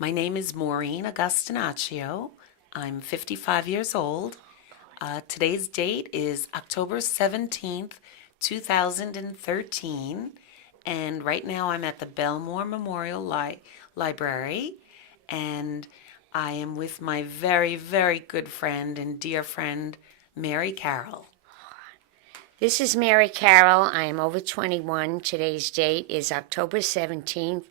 My name is Maureen Agostinaccio. I'm 55 years old. Today's date is October 17th, 2013. And right now I'm at the Bellmore Memorial Library. And I am with my very, very good friend and dear friend, Mary Karol. This is Mary Karol. I am over 21. Today's date is October 17th,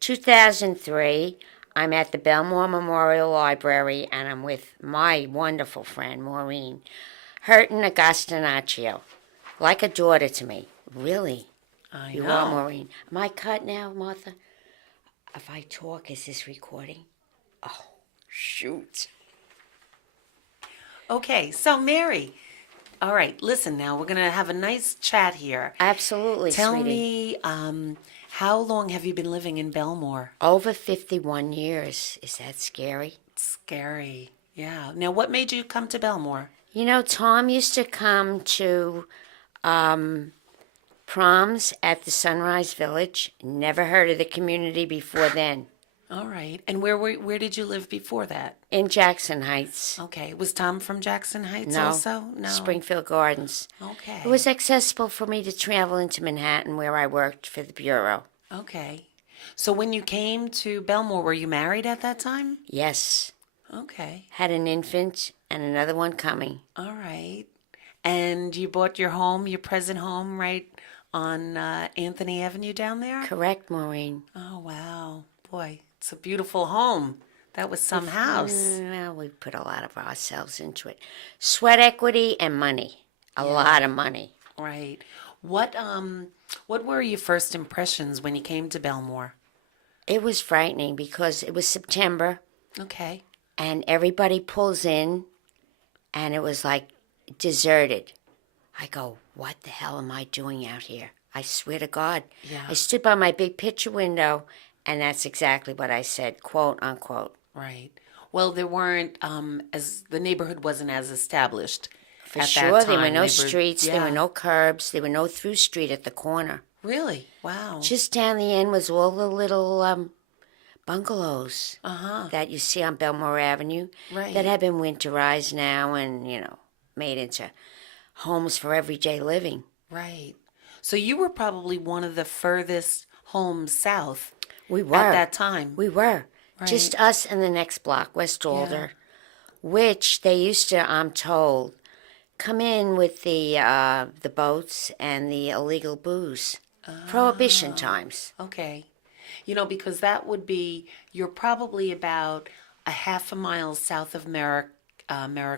2003. I'm at the Bellmore Memorial Library, and I'm with my wonderful friend, Maureen Agostinaccio. Like a daughter to me. Really. I You know. are, Maureen. Am I cut now, Martha? If I talk, is this recording? Oh, shoot. Okay, so Mary. All right, listen now. We're going to have a nice chat here. Absolutely, Tell sweetie. me, how long have you been living in Bellmore? Over 51 years. Is that scary? Scary. Yeah. Now, what made you come to Bellmore? You know, Tom used to come to proms at the Sunrise Village. Never heard of the community before then. All right. And where did you live before that? In Jackson Heights. Okay. Was Tom from Jackson Heights No. also? No. Springfield Gardens. Okay. It was accessible for me to travel into Manhattan where I worked for the Bureau. Okay. So when you came to Bellmore, were you married at that time? Yes. Okay. Had an infant and another one coming. All right. And you bought your home, your present home, right on Anthony Avenue down there? Correct, Maureen. Oh, wow. Boy, it's a beautiful home. That was some house. Well, we put a lot of ourselves into it. Sweat equity and money. A lot of money. Right. What were your first impressions when you came to Bellmore? It was frightening because it was September Okay. and everybody pulls in and it was like deserted. I go, what the hell am I doing out here? I swear to God. Yeah. I stood by my big picture window and that's exactly what I said, quote unquote. Right. Well, there weren't as the neighborhood wasn't as established For at sure, that there time. were no They streets, there yeah. were no curbs, there were no through street at the corner. Really? Wow. Just down the end was all the little bungalows that you see on Bellmore Avenue Right. that have been winterized now and, made into homes for everyday living. Right. So you were probably one of the furthest homes south We were. at that time. We were. Right. Just us and the next block, West Alder, which they used to, I'm told, come in with the boats and the illegal booze. Prohibition times. Okay. Because that would be, you're probably about a half a mile south of Merrick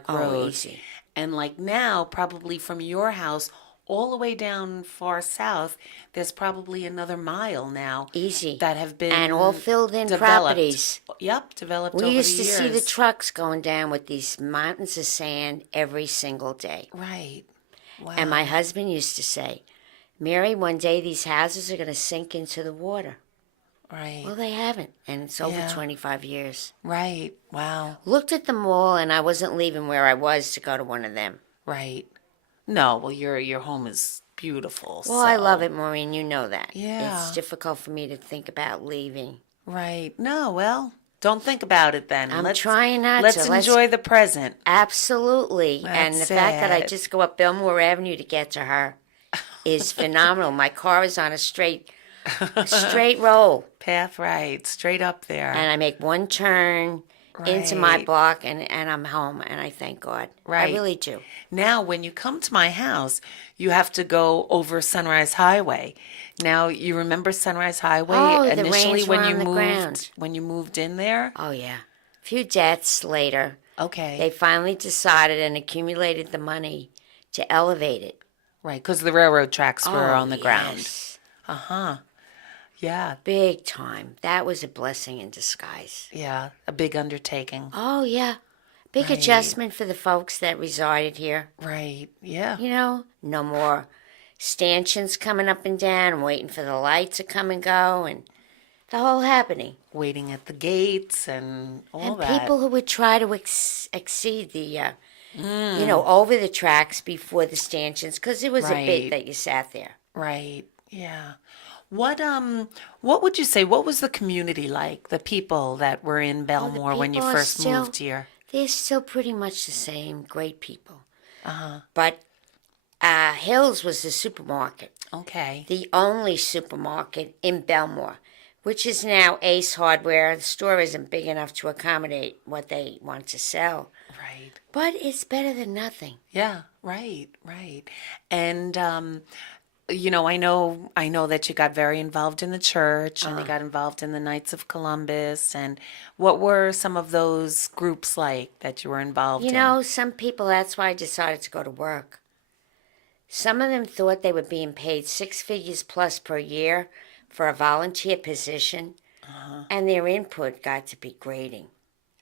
Road. Easy. And like now, probably from your house all the way down far south, there's probably another mile now. Easy. That have been And all filled in developed. properties. Yep, developed We over used the to years. see the trucks going down with these mountains of sand every single day. Right. Wow. And my husband used to say, Mary, one day these houses are going to sink into the water. Right. Well, they haven't, and it's over Yeah. 25 years. Right. Wow. Looked at them all, and I wasn't leaving where I was to go to one of them. Right. No, well, your home is beautiful. Well, I so- love it, Maureen. You know that. Yeah. It's difficult for me to think about leaving. Right. No, well, don't think about it then. I'm trying not let's to. enjoy the present. Absolutely. And the That's fact that I it. just go up Bellmore Avenue to get to her is phenomenal. My car is on a straight roll. Path right, straight up there. And I make one turn into my Right. block, and I'm home, and I thank God. Right. I really do. Now, when you come to my house, you have to go over Sunrise Highway. Now, you remember Sunrise Highway Oh, the initially rains were when you on the moved ground. when you moved in there? Oh, yeah. A few deaths later, Okay. they finally decided and accumulated the money to elevate it. Right, because the railroad tracks were on the ground. yes. Uh-huh. Yeah, Big time. That was a blessing in disguise. yeah, a big undertaking. Oh, yeah. Big Right. adjustment for the folks that resided here. Right, yeah. No more stanchions coming up and down and waiting for the lights to come and go and the whole happening. Waiting at the gates and all And that. people who would try to exceed the, over the tracks before the stanchions because it was a bit Right. that you sat there. Right, yeah. What what would you say? What was the community like? The people that were in Oh, the Bellmore when you people are first still, moved here? they're still pretty much the same. Great people. Uh-huh. But Hills was the supermarket, Okay. the only supermarket in Bellmore, which is now Ace Hardware. The store isn't big enough to accommodate what they want to sell, Right. but it's better than nothing. Yeah, right, right. And I know that you got very involved in the church and you got involved in the Knights of Columbus, and what were some of those groups like that you were involved You in? know, some people, that's why I decided to go to work. Some of them thought they were being paid 6 figures plus per year for a volunteer position, and their input got to be grating.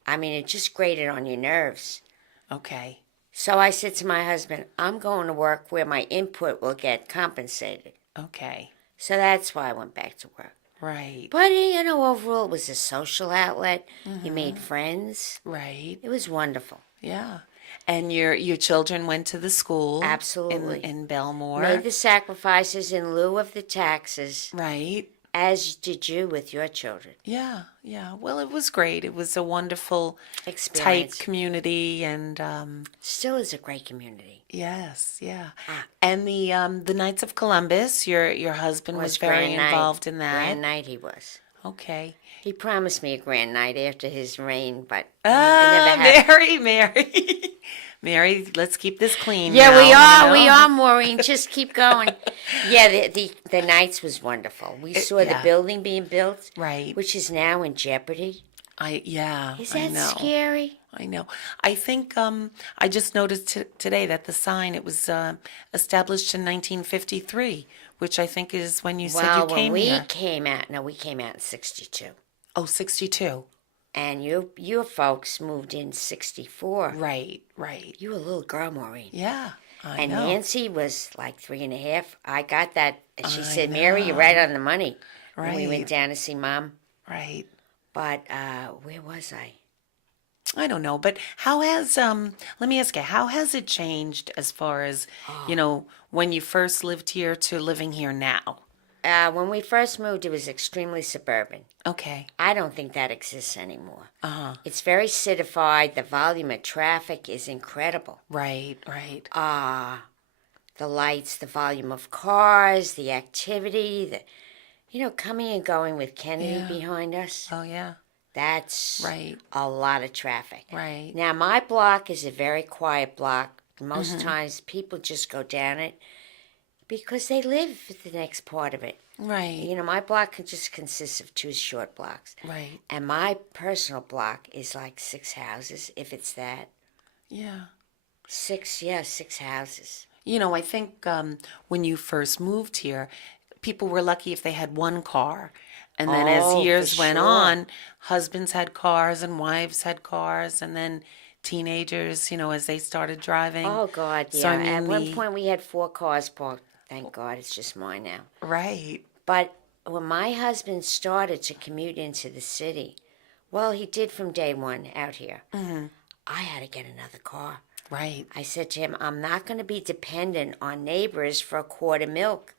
I mean, it just grated on your nerves. Okay. So I said to my husband, I'm going to work where my input will get compensated. Okay. So that's why I went back to work. Right. But, you know, overall, it was a social outlet. You made friends. Right. It was wonderful. Yeah. And your children went to the school Absolutely. in Bellmore. Made the sacrifices in lieu of the taxes, Right. as did you with your children. Yeah, yeah. Well, it was great. It was a wonderful, tight Experience. community, and Still is a great community. yes, yeah. Ah. And the Knights of Columbus. Your husband was very grand night. involved in that. Grand night he was. Okay. He promised me a grand night after his reign, but it Ah, never happened. Mary, Mary. Let's keep this clean. Yeah, now, we are. you know? We are, Maureen. Just keep going. Yeah, the Knights was wonderful. We saw the yeah. building being built, Right. which is now in jeopardy. Yeah. Is I that know. scary? I know. I think I just noticed today that the sign, it was established in 1953, which I think is when you said Well, you when came we here. came out, no, we came out in '62, Oh, 62. and your folks moved in '64. Right, right. You were a little girl, Maureen. Yeah, I And know. Nancy was like 3.5. I got that. And she I said, Mary, you're right on the money. When we Right. went down to see Mom. Right. But where was I? I don't know, but how has let me ask you, how has it changed as far as, when you first lived here to living here now? When we first moved, it was extremely suburban. Okay. I don't think that exists anymore. Uh-huh. It's very citified. The volume of traffic is incredible. Right, right. The lights, the volume of cars, the activity, coming and going with Kennedy Yeah. behind us. Oh, yeah. That's Right. a lot of traffic. Right. Now, my block is a very quiet block. Most times people just go down it because they live the next part of it. Right. You know, my block just consists of 2 short blocks. Right. And my personal block is like 6 houses, if it's that. Yeah. 6 houses. I think when you first moved here, people were lucky if they had one car. And then Oh, as years for went sure. on, husbands had cars and wives had cars. And then teenagers, as they started driving. Oh, God, yeah. So, I mean, At one point, we had 4 cars parked. Thank God, it's just mine now. Right. But when my husband started to commute into the city, well, he did from day one out here, I had to get another car. Right. I said to him, I'm not going to be dependent on neighbors for a quart of milk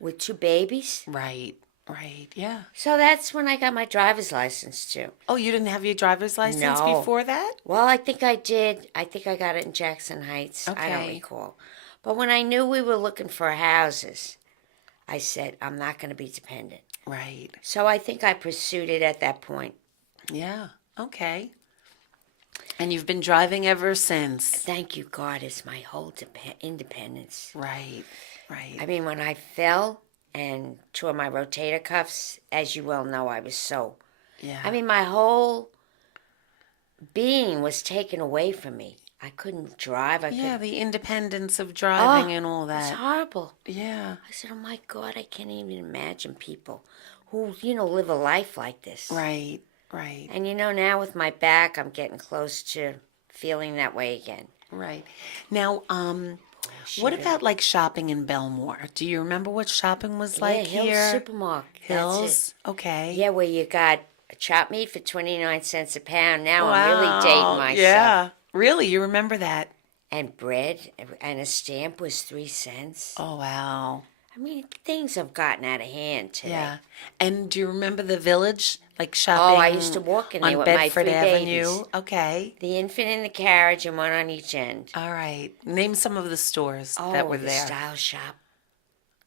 with 2 babies. Right. Right. Yeah. So that's when I got my driver's license, too. Oh, you didn't have your driver's license No. before that? Well, I think I did. I think I got it in Jackson Heights. I don't Okay. recall. But when I knew we were looking for houses, I said, I'm not going to be dependent. Right. So I think I pursued it at that point. Yeah. Okay. And you've been driving ever since. Thank you, God, it's my whole independence. Right. Right. I mean, when I fell and tore my rotator cuffs, as you well know, I was so... Yeah. I mean, my whole being was taken away from me. I couldn't drive. Yeah, the independence of driving and all It's that. horrible. Yeah. I said, oh, my God, I can't even imagine people who, live a life like this. Right. Right. And, now with my back, I'm getting close to feeling that way again. Right. Now, what about like shopping in Bellmore? Do you remember what shopping was like Hills here? Supermarket. Hills. That's Okay. it. Yeah, where you got chopped meat for 29 cents a pound. Now I'm really dating myself. Yeah. Really, you remember that? And bread and a stamp was 3 cents. Oh wow. I mean, things have gotten out of hand today. Yeah. And do you remember the village, like Oh, shopping I used to walk in there on with my Bedford three Avenue? babies. Okay. The infant in the carriage and one on each end. All right. Name some of the stores that Oh, were the there. style shop.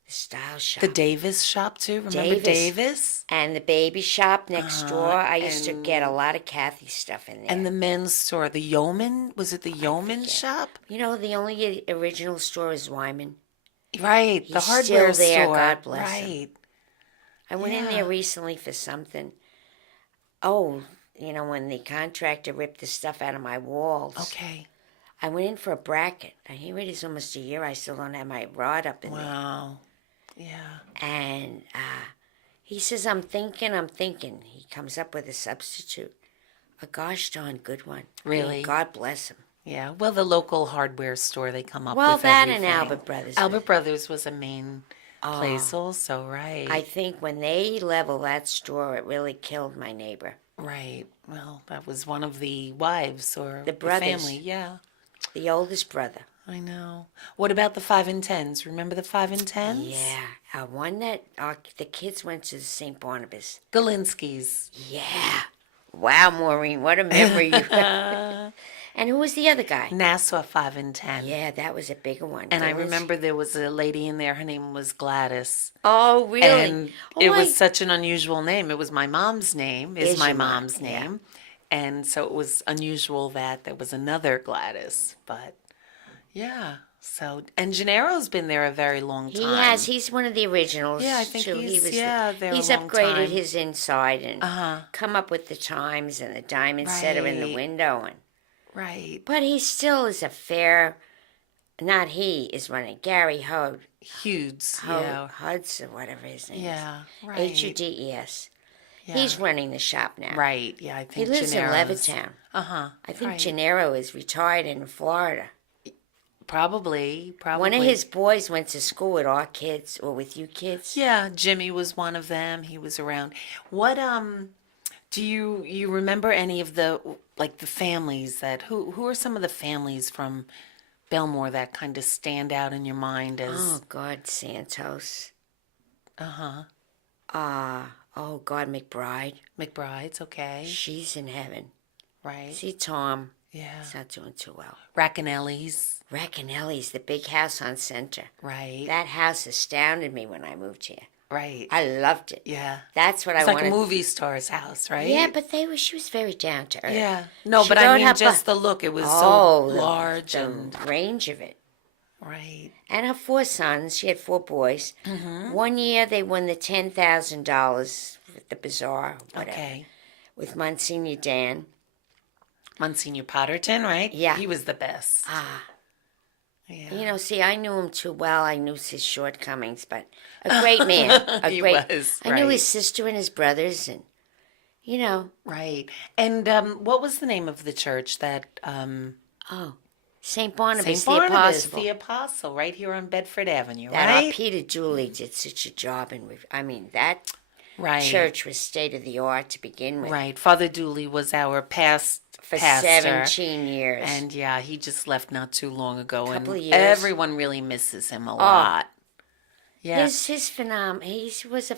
The style shop. The Davis shop too. Remember Davis. Davis? And the baby shop next door. I used to get a And lot of Kathy stuff in there. and the men's store, the Yeoman. Was it the I Yeoman forget. shop? You know, the only original store is Wyman. Right. The He's hardware still there, store. God bless him. Right. I went in there recently for something. Oh, you know, when the contractor ripped the stuff out of my walls. Okay. I went in for a bracket. Now, here it is almost a year. I still don't have my rod up in there. Wow. Yeah. And he says, I'm thinking. He comes up with a substitute. A gosh darn good one. Really? I mean, God bless him. Yeah. Well, the local hardware store, they come up Well, with that everything. and Albert Brothers. Albert Brothers was a main place also, right? I think when they leveled that store, it really killed my neighbor. Right. Well, that was one of the wives or The brothers. family. Yeah. The oldest brother. I know. What about the 5 and 10s? Remember the 5 and 10s? Yeah. One that the kids went to the St. Barnabas. Galinsky's. Yeah. Wow, Maureen, what a memory you have. And who was the other guy? Nassau 5 and 10. Yeah, that was a bigger one. And I remember there was a lady in there, her name was Gladys. Oh, really? And it was such an unusual name. It was my mom's name, is my your mom? mom's name. And so it was unusual that there was another Gladys. But yeah, so, and Gennaro's been there a very long time. He has. He's one of the originals. Yeah, I think too. he's, there He's a long upgraded time. his inside and come up with the chimes and the diamond setter in the Right. window. Right. But he still is a fair, not he is running, Gary Hughes. Yeah. Huds or whatever his name Yeah, is. right. Hudes. Yeah. He's running the shop now. Right, yeah, I He think lives in Gennaro's. Levittown. Uh-huh. I think right. Gennaro is retired in Florida. Probably. One of his boys went to school with our kids or with you kids. Yeah, Jimmy was one of them. He was around. What do you remember any of the like the families that who are some of the families from Bellmore that kind of stand out in your mind as Oh, God, Santos. Uh-huh. Oh, God, McBride. McBride's okay. She's in heaven. Right. See, Tom. Yeah. He's not doing too well. Racanelli's. Racanelli's, the big house on Center. Right. That house astounded me when I moved here. Right. I loved it. Yeah. That's what It's I like wanted. a movie star's house, right? Yeah, but she was very down to earth. Yeah. No, She but I don't mean have just the look. It was so Oh, large the and range of it. right. And her 4 sons, she had 4 boys. Mm-hmm. One year they won the $10,000 at the bazaar, whatever, Okay. with Monsignor Dan. Monsignor Potterton, right? Yeah. He was the best. Yeah. You know, see, I knew him too well. I knew his shortcomings, but a great man. He was, I knew right. his sister and his brothers, and you know. Right. And what was the name of the church that Oh, St. Barnabas, St. Barnabas, the Apostle. the Apostle, right here on Bedford Avenue, That right? Peter Dooley did such a job, and I mean that Right. church was state of the art to begin with. Right. Father Dooley was our past For pastor. 17 years. And yeah, he just left not too long ago. Couple and of years. everyone really misses him a lot. Yeah. His is a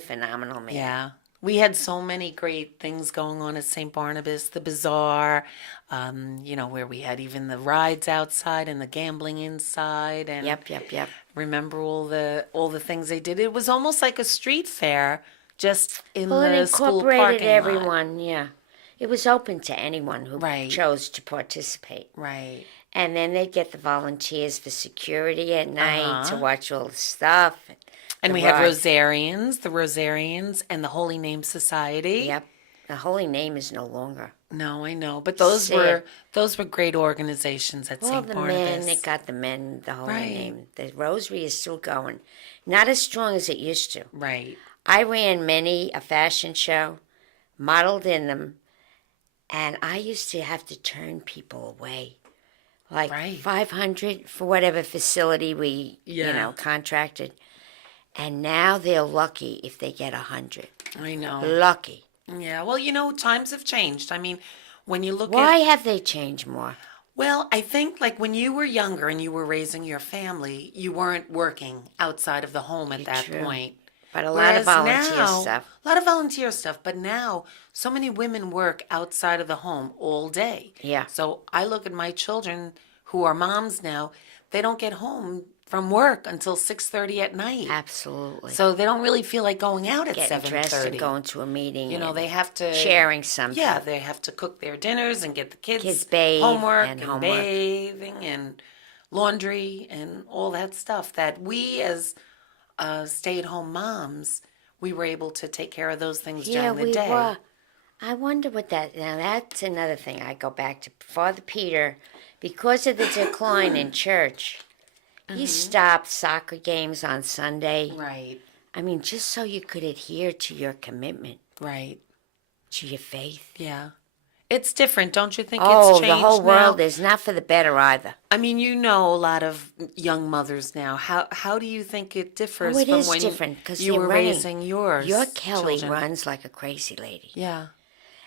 phenomenal man. Yeah. We had so many great things going on at St. Barnabas, the bazaar, where we had even the rides outside and the gambling inside. And Yep. remember all the things they did. It was almost like a street fair, just in Well, the it school incorporated parking lot. everyone, yeah. It was open to anyone who Right. chose to participate. Right. And then they'd get the volunteers for security at night to watch all the stuff. And the we had rides. the Rosarians, and the Holy Name Society. Yep. The Holy Name is no longer. No, I know, but those Sad. were great organizations at Well, St. the Barnabas. men, they got the men, the Holy Right. Name. The Rosary is still going. Not as strong as it used to. Right. I ran many a fashion show, modeled in them, and I used to have to turn people away. Like Right. 500 for whatever facility we, contracted. And now they're lucky if they get 100. I know. Lucky. Yeah. Well, times have changed. I mean, when you look Why have they changed more? Well, I think like when you were younger and you were raising your family, you weren't working outside of the home at You're that true. point. But a lot of Whereas volunteer now, stuff. a lot of volunteer stuff, but now so many women work outside of the home all day. Yeah, So I look at my children who are moms now, they don't get home from work until 6:30 at night. absolutely. So they don't really feel like going out at Getting dressed and 7:30. going to a meeting You know, and they have to, sharing something. yeah, they have to cook their dinners and get the Kids kids bathe and homework and homework. bathing and laundry and all that stuff that we as stay-at-home moms, we were able to take care of those things Yeah, during the we day. were. I wonder what that. Now that's another thing. I go back to Father Peter, because of the decline in church. He stopped soccer games on Sunday. Right, I mean, just so you could adhere to your commitment, right, to your faith. yeah. It's different, don't you think Oh, it's the changed whole world now? is not for the better either. I mean, you know a lot of young mothers now. How do you think it differs Oh, it from is when different because you they're were running. raising yours Your Kelly children? runs like a crazy lady. Yeah.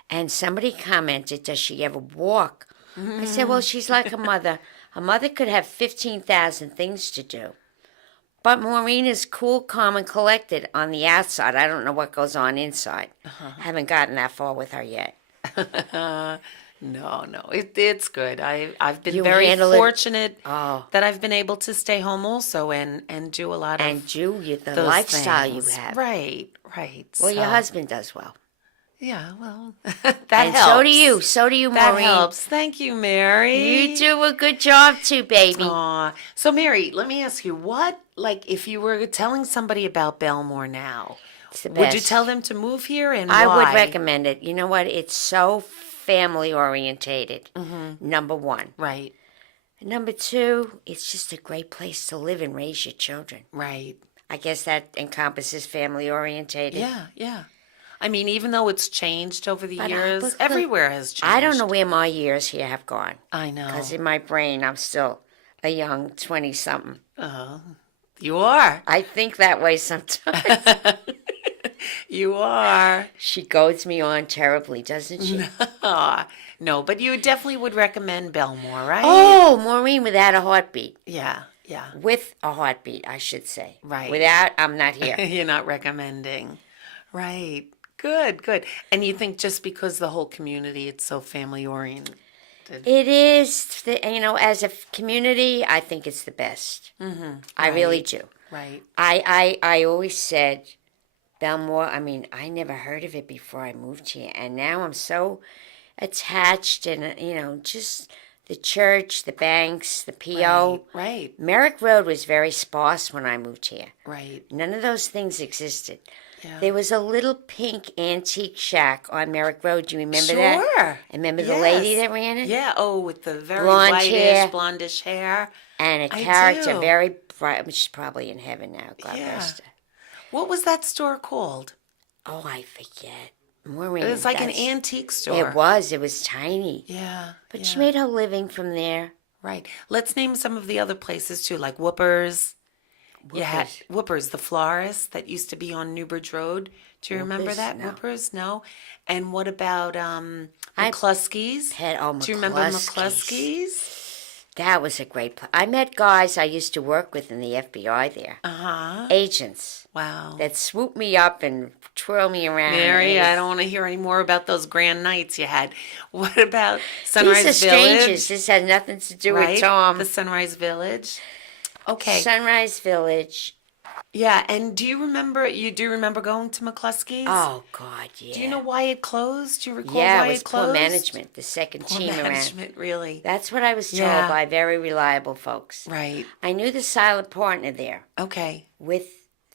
And somebody commented, does she ever walk? I said, well, she's like a mother. A mother could have 15,000 things to do. But Maureen is cool, calm, and collected on the outside. I don't know what goes on inside. Haven't gotten that far with her yet. No, it's good. I've been You very handle it. fortunate Oh, that I've been able to stay home also and do a lot of and the those lifestyle things. you have. Right, right. Well, your So, husband does well. yeah, well, that And helps. so do you. So do you, That Maureen. helps. Thank you, Mary. You do a good job too, baby. Aw. So, Mary, let me ask you, if you were telling somebody about Bellmore now, It's the would you best. tell them to move here and I would why? recommend it. You know what? It's so family orientated. Number one. Right, Number two, it's just a great place to live and raise your children. right. I guess that encompasses family orientated. Yeah, yeah. I mean, even though it's changed over the But, years, look, everywhere has changed. I don't know where my years here have gone. I know. Because in my brain, I'm still a young 20-something. You are. I think that way sometimes. You are. She goads me on terribly, doesn't she? No, but you definitely would recommend Bellmore, right? Oh, Maureen without a heartbeat. Yeah, yeah. With a heartbeat, I should say. Right. Without, I'm not here. You're not recommending. Right. Good, good. And you think just because the whole community, it's so family oriented. It is, as a community, I think it's the best. I really do. Right. I always said, Bellmore, I mean, I never heard of it before I moved here. And now I'm so attached and, just the church, the banks, the PO. Right. Merrick Road was very sparse when I moved here. Right. None of those things existed. Yeah. There was a little pink antique shack on Merrick Road. Do you remember that? Sure. And remember the Yes. lady that ran it? Yeah. Oh, with the very Blonde whitish, hair. blondish hair. And a I character, do. very bright. She's probably in heaven now. God Yeah. rest her. What was that store called? Oh, I forget. Maureen. It was like an that's- antique store. It was. It was tiny. Yeah. But yeah. she made her living from there. Right. Let's name some of the other places too, like Whoopers. You had Whoopers, the florist that used to be on Newbridge Road. Do you remember Whoopers? that? No. Whoopers? No. And what about McCluskey's? Do you remember McCluskey's? That was a great place. I met guys I used to work with in the FBI there. Uh-huh. Agents Wow. that swoop me up and twirl me around. Mary, It was- I don't want to hear any more about those grand nights you had. What about These Sunrise are strangers. Village? This had nothing to do Right? with Tom. The Sunrise Village. Okay. Sunrise Village. Yeah, and do you remember going to McCluskey's? Oh, God, yeah. Do you know why it closed? Do you recall Yeah, why it was it closed? poor management, the second Poor team around. management, really. That's what I was told Yeah. by very reliable folks. Right. I knew the silent partner there Okay. with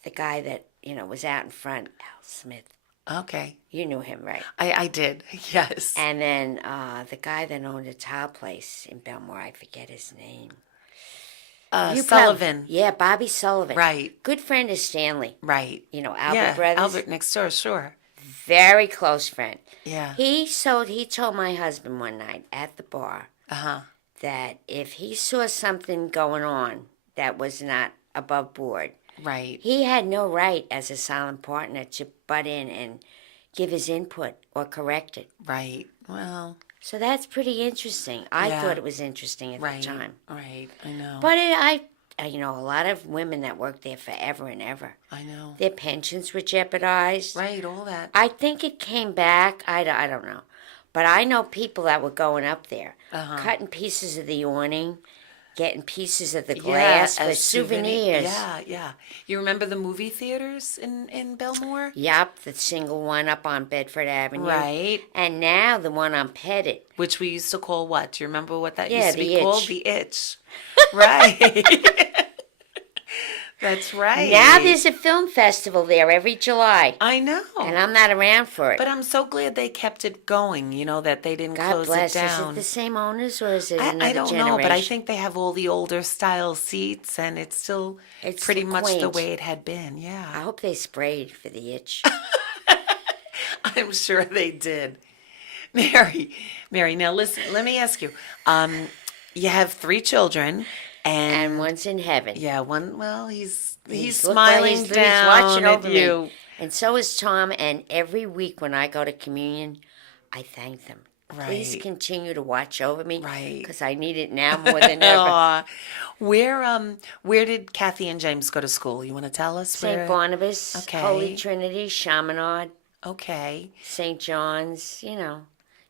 the guy that, was out in front, Al Smith. Okay. You knew him, right? I did. Yes. And then the guy that owned a tile place in Bellmore, I forget his name. Sullivan. Yeah, Bobby Sullivan. Right. Good friend of Stanley. Right. Albert Yeah, Brothers. Albert next door, sure. Very close friend. Yeah. He told my husband one night at the bar Uh-huh. that if he saw something going on that was not above board, Right. he had no right as a silent partner to butt in and give his input or correct it. Right. Well, So that's pretty interesting. I Yeah. thought it was interesting at Right. the time. Right. I know. But a lot of women that worked there forever and ever, I know. their pensions were jeopardized. Right. All that. I think it came back. I don't know. But I know people that were going up there, cutting pieces of the awning, getting pieces of the glass for as souvenirs. Yeah. Yeah. You remember the movie theaters in Bellmore? Yup, the single one up on Bedford Avenue. Right. And now the one on Pettit. Which we used to call what? Do you remember what that Yeah, used to be the called? Itch. The Itch. Right. That's right. Now there's a film festival there every July. I know. And I'm not around for it. But I'm so glad they kept it going, that they didn't God close bless. it down. Is it the same owners or is it another I don't generation? know, but I think they have all the older style seats and it's still pretty still much the quaint. way it had been. I Yeah. hope they sprayed for the itch. I'm sure they did. Mary, now listen, let me ask you. You have 3 children And one's in heaven. yeah, he's Look where smiling he's down watching at over you. me. And so is Tom. And every week when I go to communion, I thank them. Please Right. continue to watch over me. Right. Because I need it now more than ever. Aw. Where did Kathy and James go to school? You want to tell us? St. Barnabas, Okay. Holy Trinity, Chaminade, Okay. St. John's,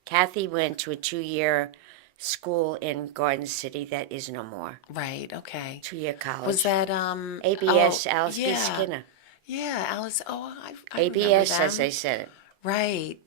Kathy went to a 2-year school in Garden City that is no more. Right. Okay. 2-year college. Was that ABS, Alice B. yeah. Skinner. Yeah, Alice. Oh, I ABS, remember as them. they said it. Right.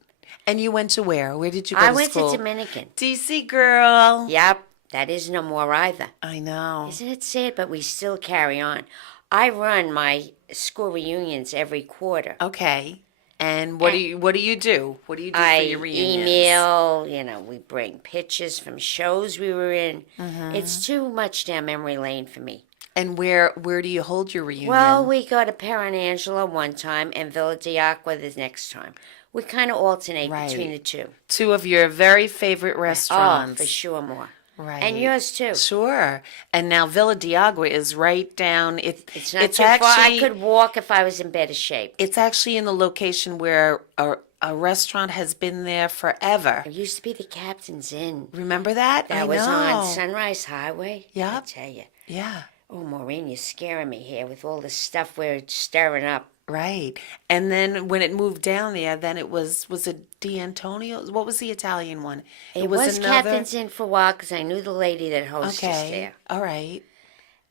And you went to where? Where did you go I to went school? to Dominican. DC girl. Yep, that is no more either. I know. Isn't it sad? But we still carry on. I run my school reunions every quarter. Okay. And what do you do? What do you do for your reunions? Email, we bring pictures from shows we were in. It's too much down memory lane for me. And where do you hold your reunion? Well, we go to Paranangela one time and Villa d'Acqua the next time. We kind of alternate Right. between the two. 2 of your very favorite Oh, restaurants. for sure more. Right. And yours too. Sure. And now Villa d'Agua is right down. It's not too far. I could walk if I was in better shape. It's actually in the location where a restaurant has been there forever. It used to be the Captain's Inn. Remember that? That I was know. on Sunrise Highway. I Yep. tell you. Yeah. Oh, Maureen, you're scaring me here with all the stuff we're stirring up. Right. And then when it moved down there, then it was it D'Antonio? What was the Italian one? It was Captain's Inn for a while because I knew the lady that hostess Okay. there. All right.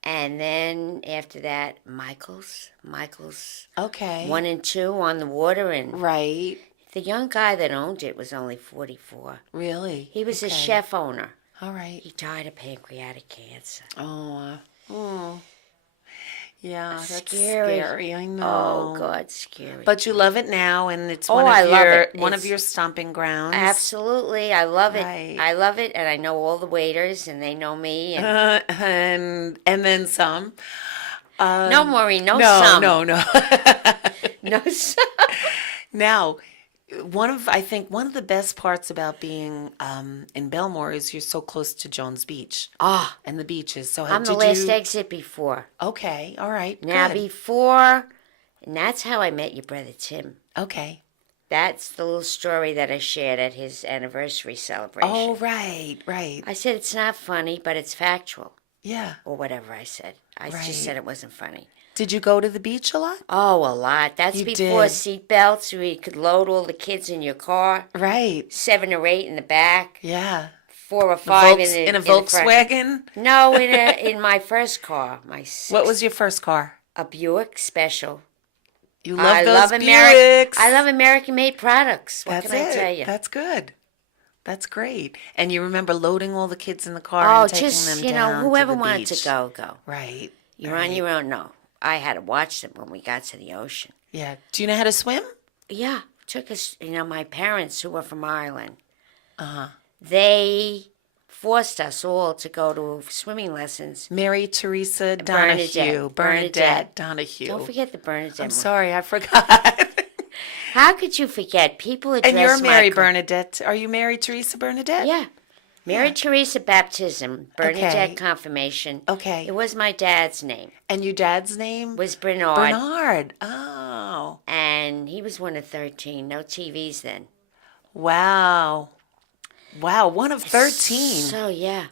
And then after that, Michael's. Okay. 1 and 2 on the water. And Right. the young guy that owned it was only 44. Really? He was a Okay. chef owner. All right. He died of pancreatic cancer. Oh. Yeah, that's Scary. scary. I know. Oh, God, scary. But you love it now, and it's I love it. one of It's- your stomping grounds. Absolutely. I love it. Right. I love it, and I know all the waiters, and they know me. And And then some. no, Maureen, no No, some. no. No some. Now, I think one of the best parts about being in Bellmore is you're so close to Jones Beach. Ah, And the beaches. So I'm the did last you? exit before. Okay, all right. Now, good. before, and that's how I met your brother Tim. Okay. That's the little story that I shared at his anniversary celebration. Oh, right. I said it's not funny, but it's factual, Yeah. or whatever I said. I Right. just said it wasn't funny. Did you go to the beach a lot? Oh, a lot. That's You before did. seatbelts, where you could load all the kids in your car. Right. 7 or 8 in the back, Yeah. 4 or 5 in In a the front. Volkswagen? No, in my first car, What was your first car? a Buick Special. You love I those love Buicks. I love American-made products. What That's can I it. tell you? That's good. That's great. And you remember loading all the kids in the car Oh, and taking just them down whoever to the wanted beach. to go, go. Right. You're on your own. No, I had to watch them when we got to the ocean. Yeah. Do you know how to swim? Yeah, took us. My parents who were from Ireland. Uh-huh. They forced us all to go to swimming lessons. Mary Teresa Donahue. Bernadette Donahue. Don't forget the Bernadette. I'm one. sorry, I forgot. How could you forget? People address And you're Mary my Bernadette. Are you Mary Teresa Bernadette? Yeah. Mary Teresa baptism, Bernadette Okay. confirmation. Okay. It was my dad's name. And your dad's name? Was Bernard. Bernard. Oh. And he was one of 13. No TVs then. Wow. Wow, one of 13. So, yeah.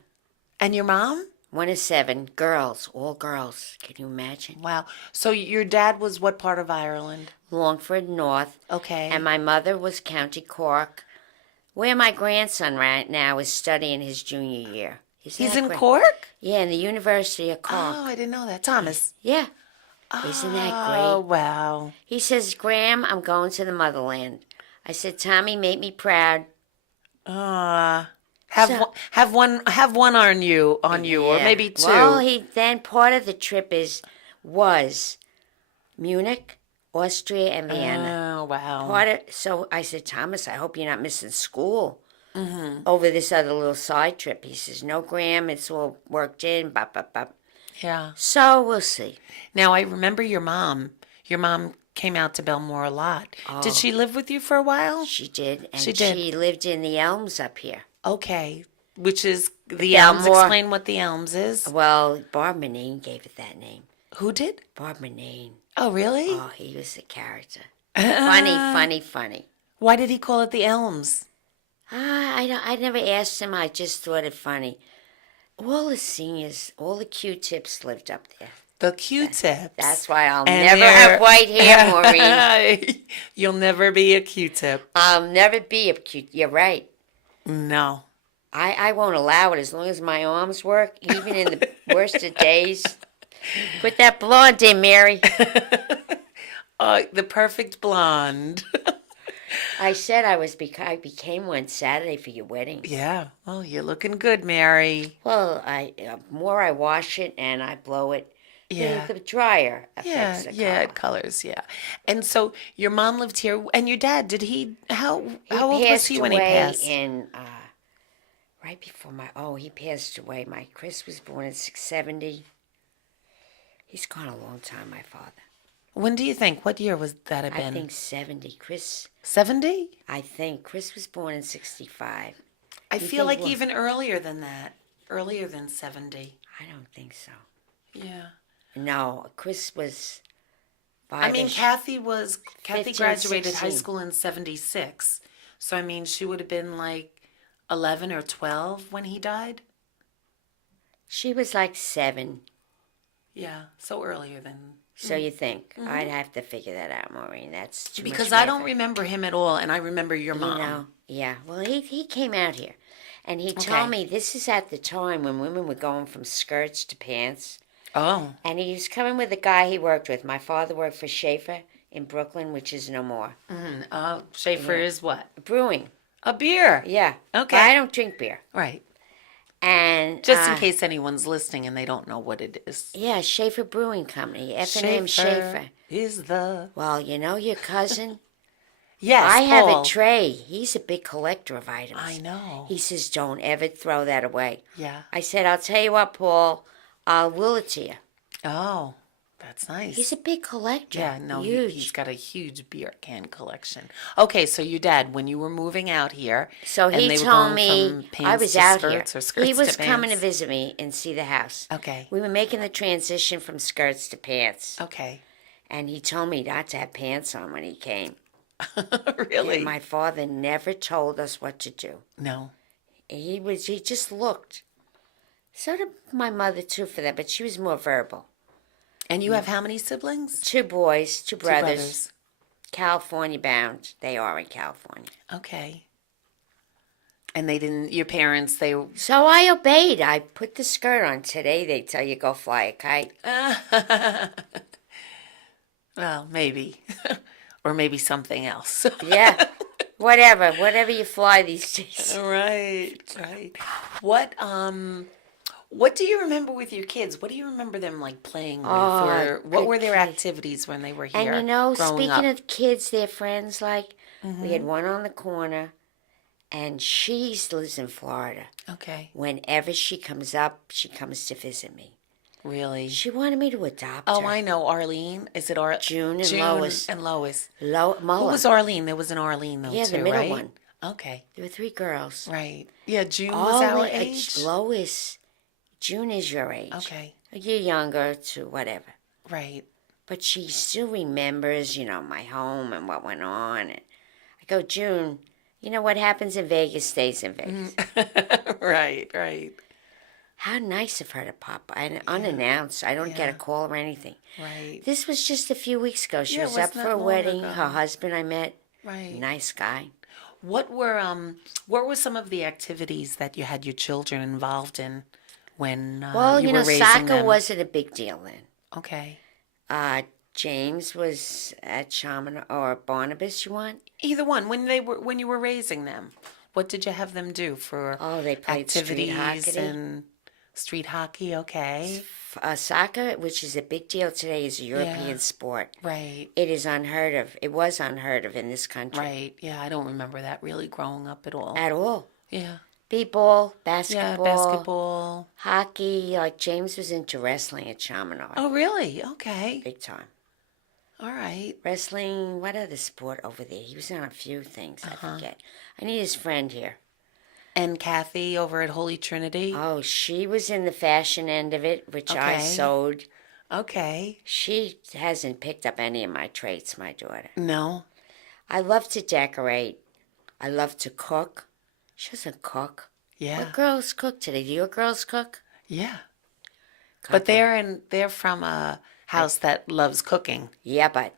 And your mom? One of 7 girls, all girls. Can you imagine? Wow. So your dad was what part of Ireland? Longford North. Okay. And my mother was County Cork, where my grandson right now is studying his junior year. He's in Cork? Yeah, in the University of Cork. Oh, I didn't know that. Thomas. Yeah. Isn't that Oh, great? wow. He says, Graham, I'm going to the motherland. I said, Tommy, make me proud. Have So- one, have one on you, or Yeah. maybe 2. Well, then part of the trip was Munich, Austria, and Vienna. Oh, wow. So I said, Thomas, I hope you're not missing school over this other little side trip. He says, no, Graham, it's all worked in. Bop, bop, bop. Yeah. So we'll see. Now I remember your mom. Your mom came out to Bellmore a lot. Did she live with you for a while? She did, and She did. she lived in the Elms up here. Okay. Which is the Elms. Bellmore. Explain what the Elms is. Well, Bob Manine gave it that name. Who did? Bob Manine. Oh, really? Oh, he was a character. Funny. Why did he call it the Elms? I never asked him. I just thought it funny. All the seniors, all the Q-tips lived up there. The Q-tips. That's why I'll And never they're- have white hair, Maureen. You'll never be a Q-tip. I'll never be a Q. You're right. No. I won't allow it as long as my arms work, even in the worst of days. Put that blonde in, Mary. The perfect blonde. I said I became one Saturday for your wedding. Yeah. Well, you're looking good, Mary. Well, more I wash it and I blow it. Yeah. The dryer Yeah, affects the yeah, color. it colors, yeah. And so your mom lived here, and your dad, did he, how old was passed he when he away passed? in right before he passed away. My Chris was born in 670. He's gone a long time, my father. When do you think? What year was that have I been? think 70. Chris, 70? I think Chris was born in 65. I You feel think like what? even earlier than that. Earlier than 70. I don't think so. Yeah. No, Chris was I mean, 5-ish. Kathy 15, graduated high 16. school in 76. So, I mean, she would have been like 11 or 12 when he died. She was like 7. Yeah, so earlier than. So you think. I'd have to figure that out, Maureen. That's too Because much I don't effort. remember him at all, and I remember your mom. You know, yeah. Well, he came out here, and he Okay. told me this is at the time when women were going from skirts to pants, Oh, and he was coming with a guy he worked with. My father worked for Schaefer in Brooklyn, which is no more. Schaefer is what? Brewing, A beer. yeah. Okay. But I don't drink beer. Right. And Just in case anyone's listening and they don't know what it is. yeah, Schaefer Brewing Company, F&M Schaefer. is the. Well, you know your cousin. Yes, I have Paul. a tray. He's a big collector of items. I know. He says, don't ever throw that away. Yeah. I said, I'll tell you what, Paul, I'll will it to you. Oh, that's nice. He's a big collector. Yeah, no, Huge. he's got a huge beer can collection. Okay, so your dad, when you were moving out here, So and he they were told going me from I pants was to out here. skirts or skirts He was to coming to pants. visit me and see the house. Okay, We were making the transition from skirts to pants. okay. And he told me not to have pants on when he came. Really? And my father never told us what to do. No. He just looked. So did my mother too for that, but she was more verbal. And you have how many siblings? 2 boys, 2 Two brothers. California bound. They are in California. Okay. And they didn't, your parents, they. So I obeyed. I put the skirt on. Today they tell you go fly a kite. Well, maybe. Or maybe something else. Yeah. Whatever you fly these days. Right, right. What do you remember with your kids? What do you remember them like playing with? Oh, Or what good were their kid. activities when they were here? And you know, growing speaking up? of kids, their friends, like, we had one on the corner, and she lives in Florida. Okay, Whenever she comes up, she comes to visit me. really? She wanted me to adopt Oh, her. I know Arlene. Is it June and Lois. and Lois. Muller. Who was Arlene? There was an Arlene though Yeah, too, the middle right? one. Okay, There were 3 girls. right. Yeah, June was our age. Lois. June is your age. Okay, A year younger to whatever. right. But she still remembers, my home and what went on. And I go, June, You know what happens in Vegas stays in Vegas. Right, right, How nice of her to pop by, unannounced. I don't get a yeah, call or anything. right. This was just a few weeks ago. She Yeah, it was up wasn't for that a long wedding. Her ago. husband I met, Right. nice guy. What were what were some of the activities that you had your children involved in when Well, you you were know, raising soccer them? wasn't a big deal then. Okay. James was at Shaman or Barnabas, you want? Either one. When you were raising them, what did you have them do for Oh, they played street activities hockey. and street hockey? Okay. Soccer, which is a big deal today, is a Yeah. European sport. Right. It is unheard of. It was unheard of in this country Right. Yeah, I don't remember that really growing up at all. at all. Yeah. B-ball, Yeah, basketball, basketball. hockey. Like James was into wrestling at Chaminade, Oh, really? Okay. big time. All right. Wrestling, what other sport over there? He was on a few things, I Uh-huh. forget. I need his friend here. And Kathy over at Holy Trinity? Oh, she was in the fashion end of it, which I Okay. sewed. Okay. She hasn't picked up any of my traits, my daughter. No. I love to decorate. I love to cook. She doesn't cook. Yeah. What girls cook today? Do your girls cook? Yeah. God But bless- they're from a house that loves cooking. Yeah, but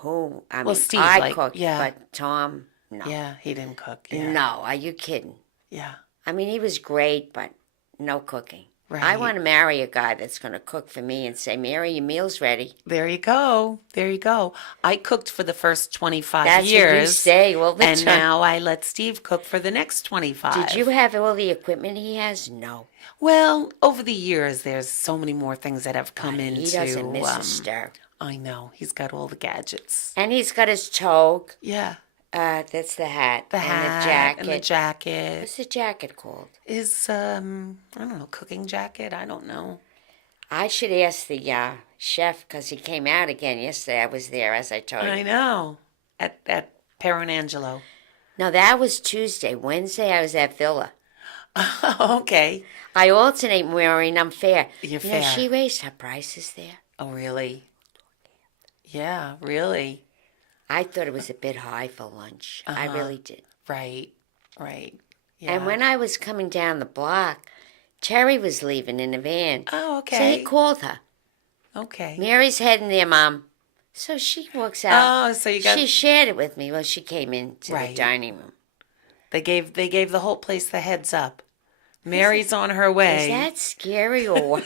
who? I Well, mean, Steve, I like, cook, yeah. but Tom, no. Yeah, he didn't cook. Yeah. No, are you kidding? Yeah. I mean, he was great, but no cooking. I Right. want to marry a guy that's going to cook for me and say, Mary, your meal's ready. There you go. There you go. I cooked for the first 25 That's what you years. say. Well, the And time- now I let Steve cook for the next 25. Did you have all the equipment he has? No. Well, over the years, there's so many more things that have come into. He doesn't miss a stir. I know. He's got all the gadgets. And he's got his toque. Yeah. That's the hat. The and hat the jacket. and the jacket. What's the jacket called? Is I don't know, cooking jacket. I don't know. I should ask the chef because he came out again yesterday. I was there, as I told you. I know. At Peronangelo. No, that was Tuesday. Wednesday, I was at Villa. Okay. I alternate wearing. I'm fair. You're You know, fair. she raised her prices there. Oh, really? Yeah, really. I thought it was a bit high for lunch. I really did. Right. Right. Yeah. And when I was coming down the block, Terry was leaving in a van. Oh, So he okay. called her. Okay. Mary's heading there, Mom. So she walks out. Oh, so you got She shared it with me. Well, she came into the Right. dining room. they gave the whole place the heads up. Mary's on her way. Is that scary or what?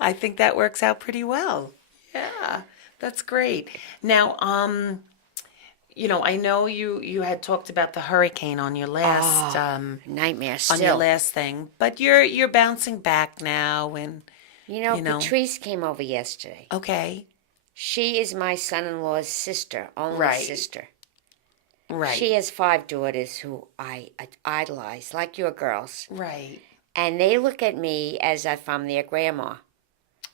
I think that works out pretty well. Yeah, that's great. Now, I know you had talked about the hurricane on your last Nightmare on still. your last thing, but you're bouncing back now, and You know, you know. Patrice came over yesterday. okay, She is my son-in-law's sister, only Right. sister. right, She has 5 daughters who I idolize, like your girls. right. And they look at me as if I'm their grandma.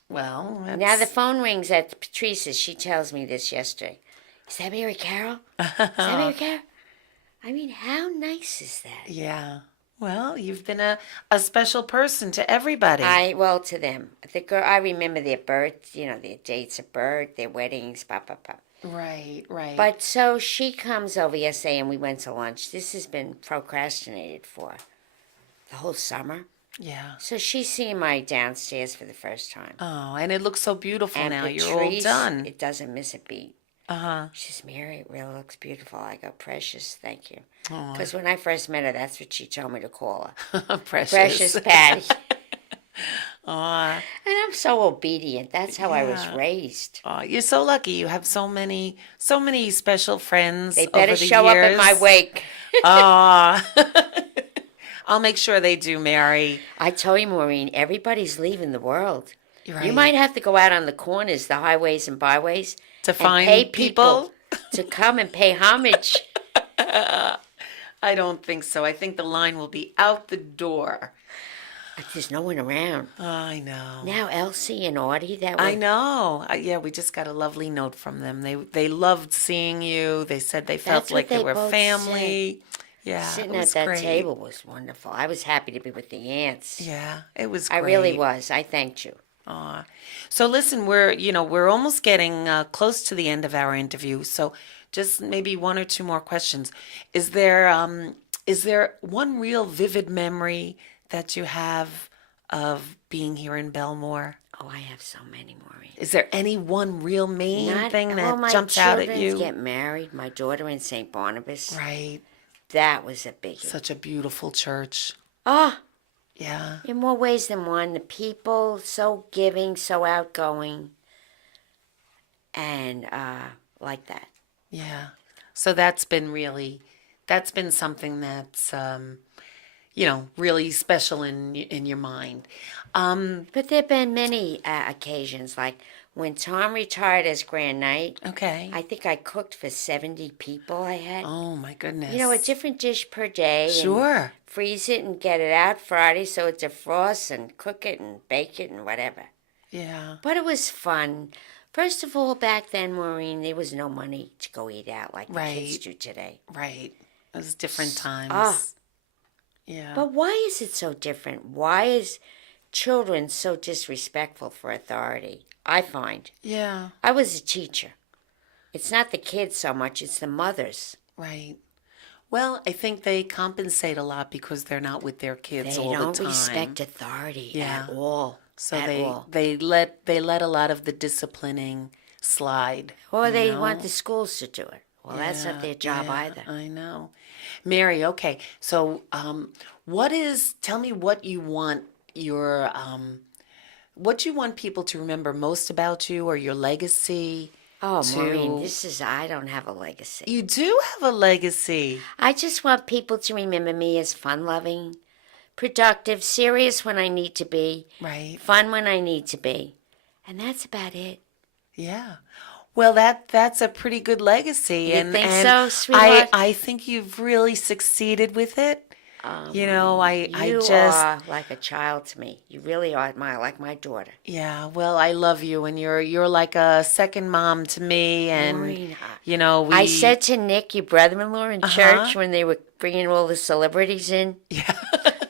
Well, Now the phone rings at Patrice's. She tells me this yesterday. Is that Mary Carol? Is that Mary Carol? I mean, how nice is that? yeah. Well, you've been a special person to everybody. Well, to them. The girl, I remember their births, their dates of birth, their weddings, papa. Right, right. But so she comes over yesterday and we went to lunch. This has been procrastinated for the whole summer. yeah. So she's seeing my downstairs for the first time. Oh, and it looks so beautiful And now. You're all Patrice, done. It doesn't miss a beat. Uh She says, Mary, it really looks beautiful. I go, Precious, thank you. huh. Because when I first met her, that's what she told me to call her. Precious. Precious Patty. Aw, And I'm so obedient. That's how I was Yeah. raised. aw, you're so lucky. You have so many special friends. They better over the show up at years. my wake. Aw. I'll make sure they do, Mary. I tell you, Maureen, everybody's leaving the world. You're You right. might have to go out on the corners, the highways and byways, To and find pay people? to come and pay homage. I don't think so. I think the line will be out the door. But there's no one around. I know. Now Elsie and Audie, that were, I know. Yeah, we just got a lovely note from them. They loved seeing you. They said they felt That's what like they they were both family. Yeah, sitting it at was that great. table was wonderful. I was happy to be with the aunts. Yeah, it was I great. really was. I thanked you. Aw. So listen, we're almost getting close to the end of our interview. So just maybe one or two more questions. Is there one real vivid memory that you have of being here in Bellmore? Oh, I have so many, Maureen. Is there any one real main Not thing well, that my jumps out at children you? get married. My daughter in St. Barnabas. Right. That was a biggie. Such a beautiful church. Oh, Yeah. in more ways than one. The people, so giving, so outgoing, and like that. Yeah. So that's been something that's, really special in your mind. But there have been many occasions, like when Tom retired as Grand Knight. Okay. I think I cooked for 70 people I had. Oh my goodness. A different dish per day. Sure. And freeze it and get it out Friday so it defrosts and cook it and bake it and whatever. Yeah. But it was fun. First of all, back then, Maureen, there was no money to go eat out like the kids Right. do today. Right. It was different times. Ah. Yeah. But why is it so different? Why is children so disrespectful for authority? I find. Yeah. I was a teacher. It's not the kids so much, it's the mothers. Right. Well, I think they compensate a lot because they're not with their kids all the time. They don't respect authority Yeah. at all. So at all. they let a lot of the disciplining slide. Or you they know? want the schools to do it. Well, that's not Yeah, their job yeah, either. I know. Mary, okay. So, tell me what you want what you want people to remember most about you or your legacy. Oh, Maureen, I don't have a legacy. You do have a legacy. I just want people to remember me as fun-loving, productive, serious when I need to be, Right. fun when I need to be. And that's about it. Yeah. Well, that's a pretty good legacy. You and think and so, sweetheart? I think you've really succeeded with it. You You just are like a child to me. You really are like my daughter. yeah, well, I love you, and you're like a second mom to me, and Maureen, we. I said to Nick, your brother-in-law in church, when they were bringing all the celebrities in Yeah.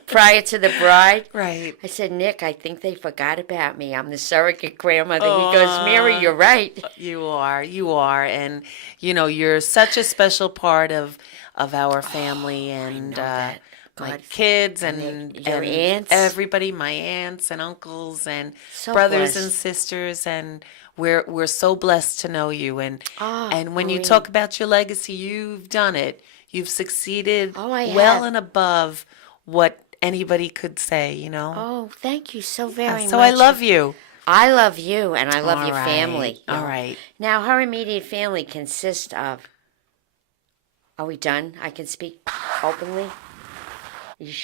prior to the bride, Right. I said, Nick, I think they forgot about me. I'm the surrogate grandmother. He goes, Mary, you're right. You are, and you're such a special part of our family, and know that. my God, kids your and aunts. everybody, my aunts and uncles and So brothers and blessed. sisters, and we're so blessed to know you. And when you Maureen. talk about your legacy, you've done it. You've succeeded Oh, I well have. and above what anybody could say. Oh, thank you so very much. So I love you. I love you, and I love All your right. family. All right. Now, her immediate family consists of... Are we done? I can speak openly? You sure?